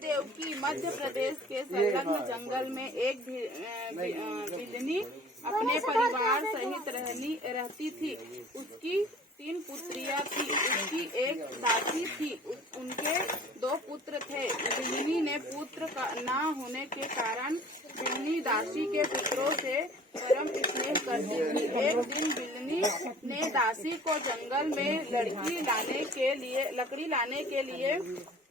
देवकी मध्य प्रदेश के संलग्न जंगल में एक बिल्ली अपने परिवार सहित रहती थी। उसकी 3 पुत्रियां थी। उसकी एक दासी थी। उनके 2 पुत्र थे। बिल्ली ने पुत्र का न होने के कारण बिल्ली दासी के पुत्रों से परम स्नेह करती थी। एक दिन बिल्ली ने दासी को जंगल में लकड़ी लाने के लिए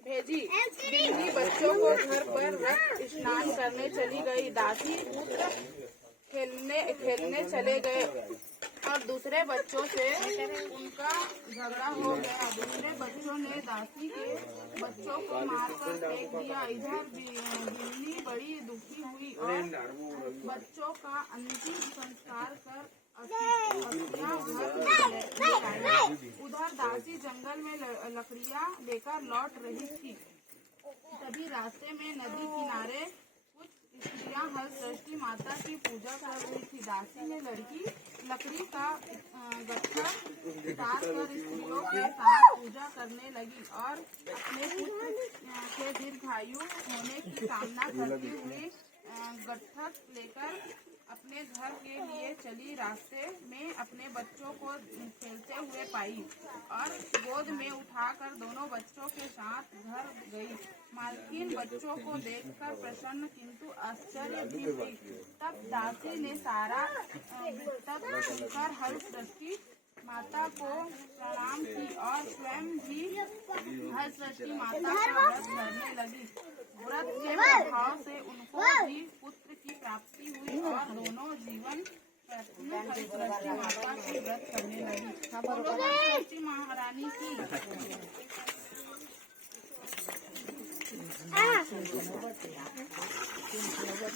भेजी। बिल्ली बच्चों को घर पर रख स्नान करने चली गई। दासी पुत्र खेलने चले गए और दूसरे बच्चों से उनका झगड़ा हो गया। दूसरे बच्चों ने दासी के बच्चों को मारकर फेंक दिया। इधर बिल्ली बड़ी दुखी हुई और बच्चों का अंतिम संस्कार कर अस्थियां घर ले आई। उधर दासी जंगल में लकड़ियां लेकर लौट रही थी। तभी रास्ते में नदी किनारे कुछ स्त्रियां हलसृष्टि माता की पूजा कर रही थी। दासी ने लकड़ी का गट्ठर उतार कर स्त्रियों के साथ पूजा करने लगी और अपने पुत्र के दीर्घायु होने की कामना करती हुई गट्ठर लेकर अपने घर के लिए चली। रास्ते में अपने बच्चों को खेलते हुए पाई और गोद में उठाकर दोनों बच्चों के साथ घर गई। मालकिन बच्चों को देखकर प्रसन्न किंतु आश्चर्य भी हुई। तब दासी ने सारा वृत्तांत सुनकर हलसृष्टि माता को प्रणाम की और स्वयं भी हलसृष्टि माता का व्रत धरने लगी। व्रत के प्रभाव से उनको भी पुत्र की प्राप्ति हुई और दोनों जीवन हलसृष्टि माता के व्रत करने लगी। हलसृष्टि महारानी की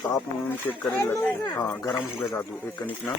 आप चेक करें। हाँ, गरम हो गया दादू एक कनिक ना।